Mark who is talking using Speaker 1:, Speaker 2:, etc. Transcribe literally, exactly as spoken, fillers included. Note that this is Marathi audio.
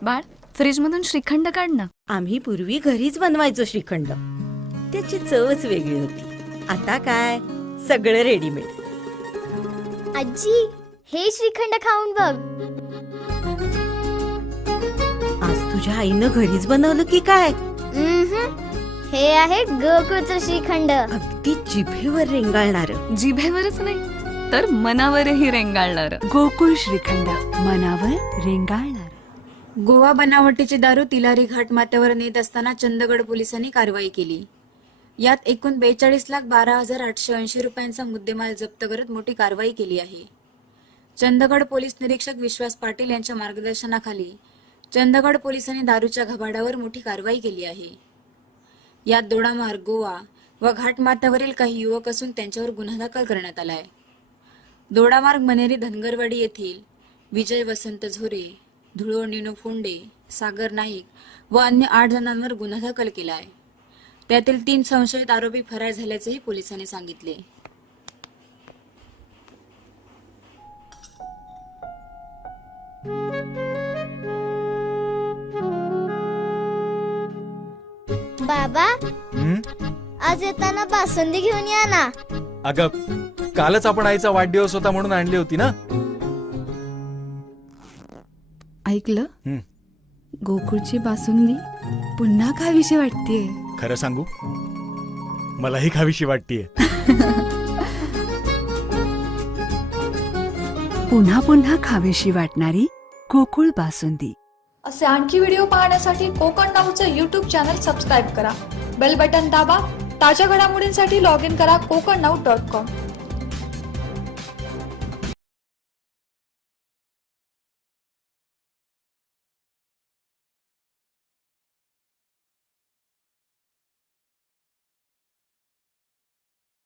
Speaker 1: बाळ, फ्रीज मधून श्रीखंड काढ ना.
Speaker 2: आम्ही पूर्वी घरीच बनवायचो श्रीखंड. त्याची चवच वेगळी होती. आता काय सगळं रेडीमेड.
Speaker 3: आजी, हे श्रीखंड खाऊन बघ.
Speaker 2: आज तुझ्या आईनं घरीच बनवलं की काय?
Speaker 3: उम्हम. हे आहे गोकुळचं श्रीखंड.
Speaker 2: अगदी जिभेवर रेंगाळणार.
Speaker 1: जिभेवरच नाही तर मनावरही रेंगाळणार.
Speaker 4: गोकुळ श्रीखंड, मनावर रेंगाळणार.
Speaker 5: गोवा बनावटीची दारू तिलारी घाट माथ्यावर नेत असताना चंदगड पोलिसांनी कारवाई केली. यात एकूण बेचाळीस लाख बारा हजार आठशे ऐंशी रुपयांचा मुद्देमाल जप्त करत मोठी कारवाई केली आहे. चंदगड पोलीस निरीक्षक विश्वास पाटील यांच्या मार्गदर्शनाखाली चंदगड पोलिसांनी दारूच्या घबाडावर मोठी कारवाई केली आहे. यात दोडामार्ग, गोवा व घाटमाथ्यावरील काही युवक असून त्यांच्यावर गुन्हा दाखल करण्यात आला आहे. दोडामार्ग मनेरी धनगरवाडी येथील विजय वसंत झोरे, धुळो निनू फोंडे, सागर नाईक व अन्य आठ जणांवर गुन्हा दाखल केला आहे. त्यातील तीन संशयित आरोपी फरार झाल्याचेही पोलिसांनी सांगितले.
Speaker 3: बाबा,
Speaker 6: हं?
Speaker 3: आज येताना बासुंदी घेऊन या ना.
Speaker 6: अगं, कालच आपण आईचा वाढदिवस होता म्हणून आणली होती ना.
Speaker 4: ऐकलं?
Speaker 6: हं.
Speaker 4: गोकुळची बासुंदी पुन्हा खावीशी वाटतेय.
Speaker 6: खरं सांगू, मलाही खावीशी वाटतीये.
Speaker 4: पुन्हा पुन्हा खावीशी वाटणारी गोकुळ बासुंदी.
Speaker 7: असे आणखी व्हिडिओ पाहण्यासाठी कोकण नाऊचं यूट्यूब चॅनल सबस्क्राईब करा. बेल बटन दाबा. ताज्या घडामोडींसाठी लॉग इन करा कोकण नाऊ डॉट कॉम.